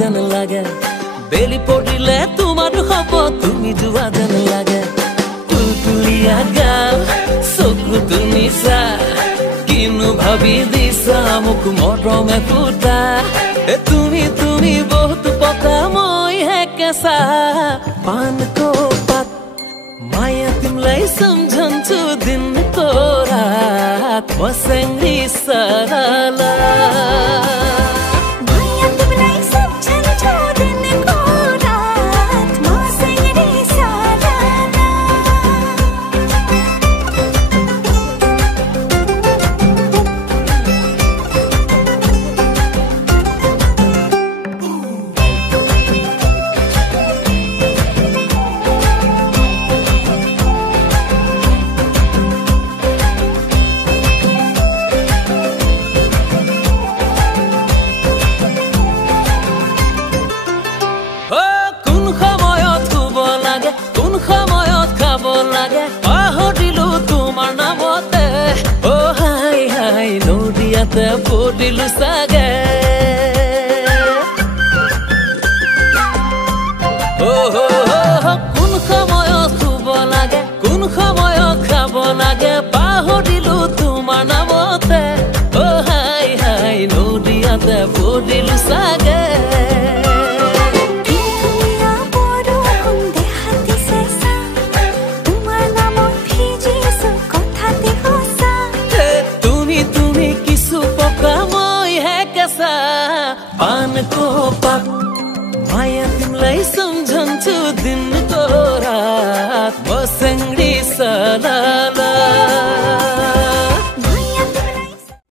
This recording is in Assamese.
যেন লাগে বেলি পড়িলে তোমার হব তুমি জুয়া যেন লাগে টুলটুলিয়া গাল চকু তুমি চা কিনো ভাবি দিছা মোক মৰমে ফুটা তুমি তুমি বহুত পকা মই হে কেঁচা पानको पात माया तिमलाई सम्झन्छु दिनको रात मसँगै सरला পড়িলো সাগে কোন সময়ত খুব লাগে কোন সময়ত খাব লাগে পাহৰিলো তোমাৰ নামতে ও হাই হাই নদীয়াতে পড়িলো সাগে पानको पात